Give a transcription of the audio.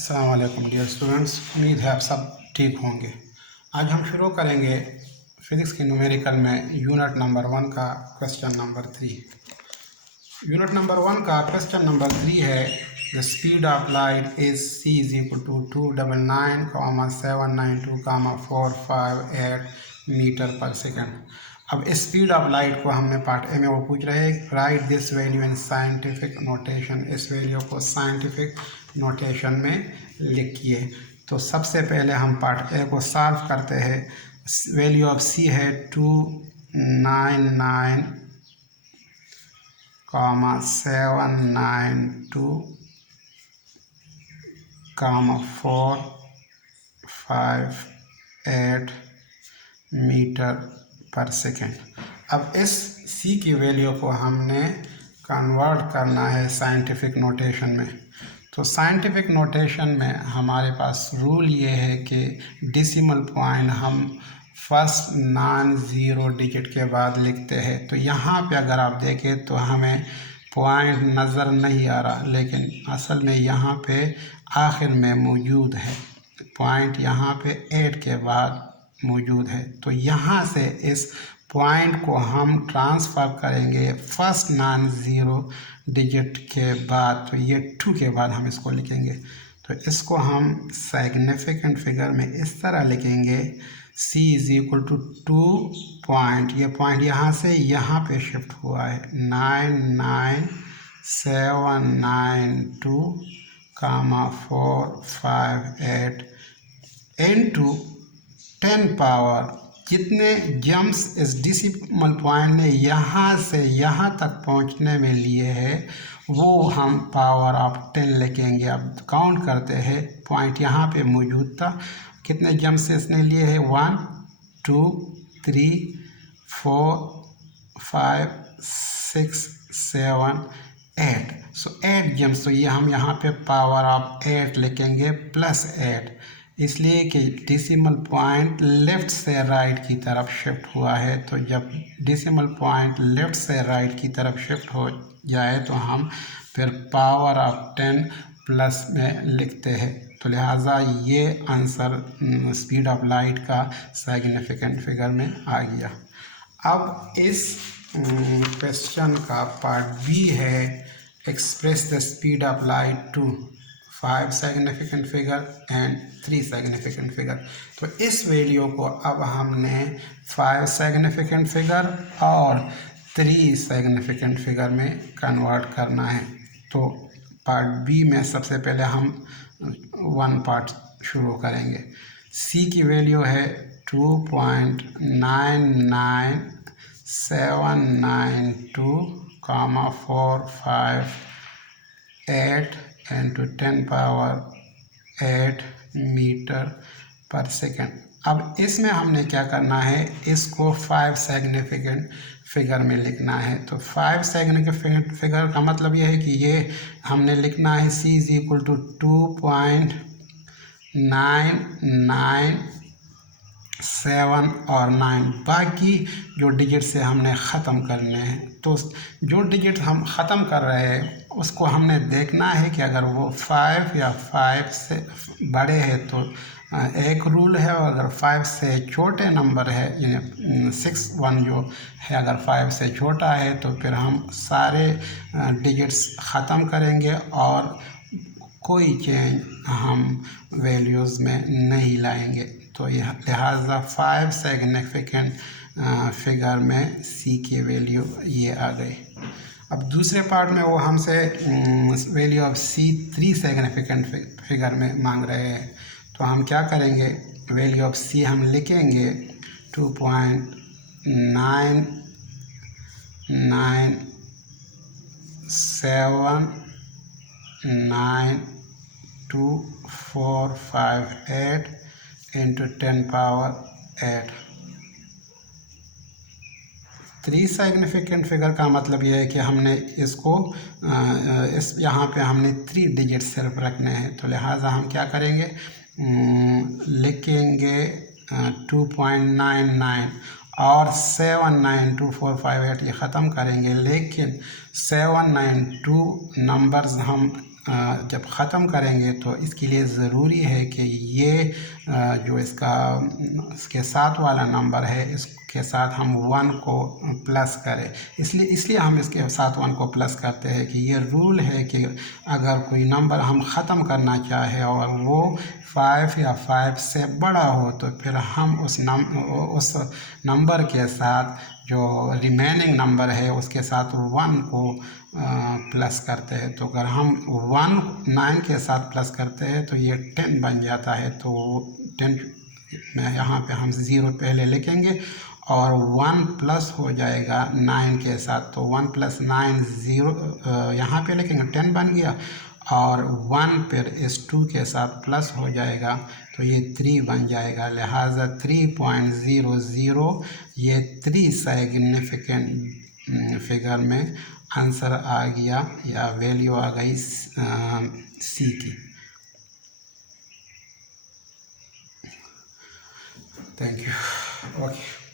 अस्सलाम वालेकुम dear students, उम्मीद है आप सब ठीक होंगे। आज हम शुरू करेंगे फिज़िक्स की न्यूमेरिकल में यूनिट नंबर 1 का क्वेश्चन नंबर 3। यूनिट नंबर 1 का क्वेश्चन नंबर 3 है the speed of light is c is equal to 299,792,458 metre per second. अब स्पीड ऑफ लाइट को हमने पार्ट ए में वो पूछ रहे हैं, write this value in scientific notation. इस वैल्यू को साइंटिफिक नोटेशन में लिखिए। तो सबसे पहले हम पार्ट ए को सॉल्व करते हैं। वैल्यू ऑफ c है 299,792,458 मीटर पर सेकेंड। अब इस c की वैल्यू को हमने कन्वर्ट करना है साइंटिफिक नोटेशन में। तो साइंटिफिक नोटेशन में हमारे पास रूल ये है कि डेसिमल पॉइंट हम फर्स्ट नॉन ज़ीरो डिजिट के बाद लिखते हैं। तो यहाँ पे अगर आप देखें तो हमें पॉइंट नज़र नहीं आ रहा, लेकिन असल में यहाँ पे आखिर में मौजूद है। पॉइंट यहाँ पे 8 के बाद मौजूद है। तो यहाँ से इस पॉइंट को हम ट्रांसफ़र करेंगे फर्स्ट नॉन ज़ीरो डिजिट के बाद। तो ये 2 के बाद हम इसको लिखेंगे। तो इसको हम सिग्निफिकेंट फिगर में इस तरह लिखेंगे, c is equal to 2 point, ये पॉइंट यहाँ से यहाँ पे शिफ्ट हुआ है 99792,458 इनटू 10 पावर जितने जम्प्स इस डेसिमल पॉइंट ने यहाँ से यहाँ तक पहुँचने में लिए हैं वो हम पावर ऑफ 10 लिखेंगे। अब काउंट करते हैं, पॉइंट यहाँ पे मौजूद था, कितने जम्प्स इसने लिए हैं 1 2 3 4 5 6 7 8। सो 8 जम्प्स। तो ये हम यहाँ पे पावर ऑफ 8 लिखेंगे प्लस 8, इसलिए कि डेसिमल पॉइंट लेफ़्ट से राइट की तरफ शिफ्ट हुआ है। तो जब डेसिमल पॉइंट लेफ़्ट से राइट की तरफ शिफ्ट हो जाए तो हम फिर पावर ऑफ 10 प्लस में लिखते हैं। तो लिहाजा ये आंसर स्पीड ऑफ लाइट का सिग्निफिकेंट फिगर में आ गया। अब इस क्वेश्चन का पार्ट बी है, express the speed of light to 5 significant figure and 3 significant figure. तो इस वैल्यू को अब हमने 5 सिग्निफिकेंट फिगर और 3 सिग्निफिकेंट फिगर में कन्वर्ट करना है। तो पार्ट बी में सबसे पहले हम 1 पार्ट शुरू करेंगे। c की वैल्यू है 2.99792,458 into 10 power 8 metre per second. अब इसमें हमने क्या करना है, इसको 5 सिग्निफिकेंट फिगर में लिखना है। तो 5 सिग्निफिकेंट फिगर का मतलब ये है कि ये हमने लिखना है c इज इक्वल टू 2.997 और 9, बाकी जो डिजिट से हमने ख़त्म करने हैं। तो जो डिजिट हम ख़त्म कर रहे हैं उसको हमने देखना है कि अगर वो 5 या 5 से बड़े हैं तो एक रूल है, और अगर 5 से छोटे नंबर है यानी 6 1 जो है अगर 5 से छोटा है तो फिर हम सारे डिजिट्स ख़त्म करेंगे और कोई चेंज हम वैल्यूज़ में नहीं लाएंगे। तो यह लिहाजा 5 सिग्निफिकेंट फिगर में c की वैल्यू ये आ गई। अब दूसरे पार्ट में वो हमसे value of c 3 significant figure में मांग रहे हैं। तो हम क्या करेंगे, वैल्यू ऑफ c हम लिखेंगे 2.99792,458 इंटू 10 पावर 8। 3 सिग्निफिकेंट फिगर का मतलब ये है कि हमने इसको इस यहाँ पे हमने 3 डिजिट सिर्फ रखने हैं। तो लिहाजा हम क्या करेंगे, लिखेंगे 2.99 और 792,458 ये ख़त्म करेंगे, लेकिन 792 नंबर्स हम जब ख़त्म करेंगे तो इसके लिए ज़रूरी है कि ये जो इसके साथ वाला नंबर है इसके साथ हम 1 को प्लस करें। इसलिए हम इसके साथ 1 को प्लस करते हैं कि ये रूल है कि अगर कोई नंबर हम ख़त्म करना चाहे और वो 5 या 5 से बड़ा हो तो फिर हम उस नंबर के साथ जो रिमेनिंग नंबर है उसके साथ 1 को प्लस करते हैं। तो अगर हम 1 9 के साथ प्लस करते हैं तो ये 10 बन जाता है। तो 10 में यहाँ पे हम 0 पहले लिखेंगे और 1 प्लस हो जाएगा 9 के साथ। तो 1 प्लस 9 0 यहाँ पे लिखेंगे 10 बन गया और 1 फिर इस 2 के साथ प्लस हो जाएगा तो ये 3 बन जाएगा। लिहाजा 3.00 ये 3 सिग्निफिकेंट फिगर में आंसर आ गया या वैल्यू आ गई सी की। Thank you. ओके।